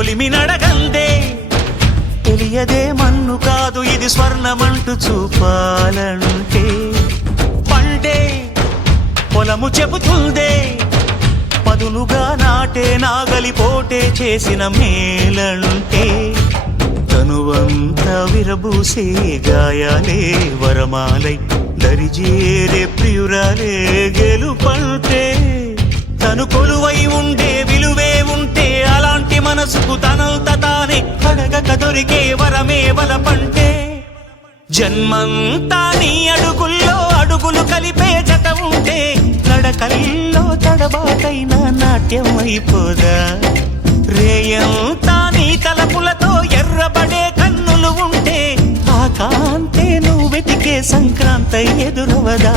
కొలిమి నడగందే తెలియదే మన్ను కాదు ఇది స్వర్ణమంటూ చూపాలంటే పండే పొలము చెబుతుందే పదునుగా నాటే నాగలిపోటే చేసిన మేలంటే తనువంతా విరబూసే గాయాలే వరమాలై దరిజేరే ప్రియురాలే గెలుపంటే తను కొలువై ఉండే విలువే ఉంటే అలాంటి మనసుకు తనంత తానే అడగక దొరికే వరమే వలపంటే జన్మంతా నీ అడుగుల్లో అడుగులు కలిపే జత ఉంటే నడకల్లో తడబాటైన నాట్యం అయిపోదా రేయంతా నీ తలపులతో ఎర్రబడే కన్నులు ఉంటే ఆ కాంతే నువ్వు వెతికే సంక్రాంతి ఎదురవదా